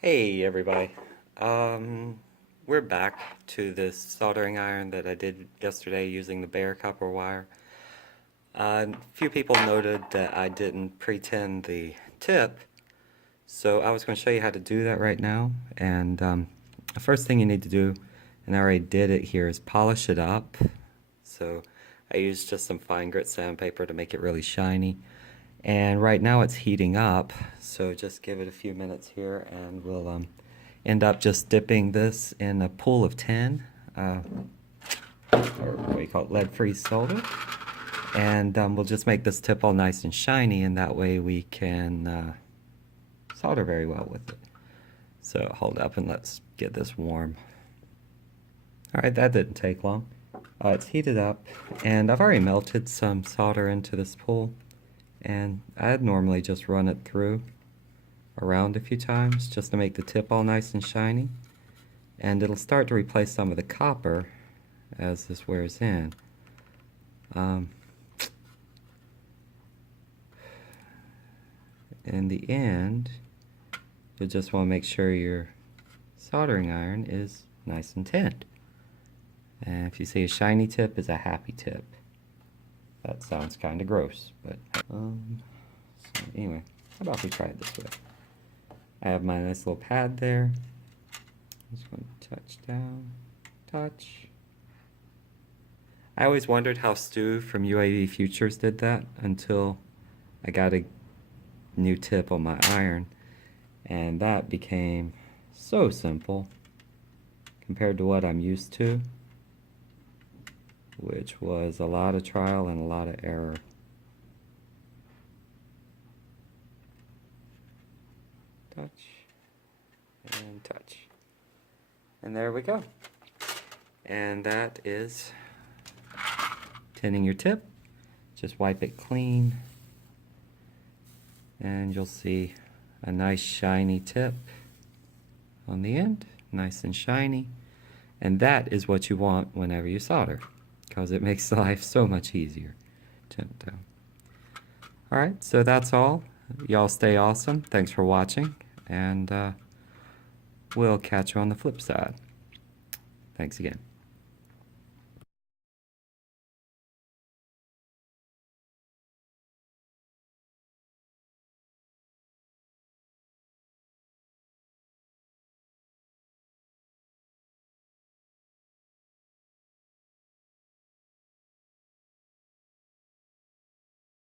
Hey everybody. We're back to this soldering iron that I did yesterday using the bare copper wire. A few people noted that I didn't pre-tin the tip, so I was going to show you how to do that right now. And the first thing you need to do, and I already did it here, is polish it up. So I used just some fine grit sandpaper to make it really shiny. And right now it's heating up, so just give it a few minutes here and we'll end up just dipping this in a pool of tin, or what do you call it, lead-free solder. And we'll just make this tip all nice and shiny, and that way we can solder very well with it. So hold up and let's get this warm. Alright, that didn't take long. It's heated up, and I've already melted some solder into this pool. And I'd normally just run it through around a few times just to make the tip all nice and shiny, and it'll start to replace some of the copper as this wears in. In the end, you'll just want to make sure your soldering iron is nice and tinned, and if you see a shiny tip, is a happy tip. That sounds kind of gross, but so anyway, how about we try it this way? I have my nice little pad there. I'm just going to touch down, touch. I always wondered how Stu from UAV Futures did that until I got a new tip on my iron, and that became so simple compared to what I'm used to, which was a lot of trial and a lot of error. Touch and touch. And there we go. And that is tinning your tip. Just wipe it clean, and you'll see a nice shiny tip on the end, nice and shiny. And that is what you want whenever you solder, because it makes life so much easier. Alright, so that's all. Y'all stay awesome. Thanks for watching, and we'll catch you on the flip side. Thanks again.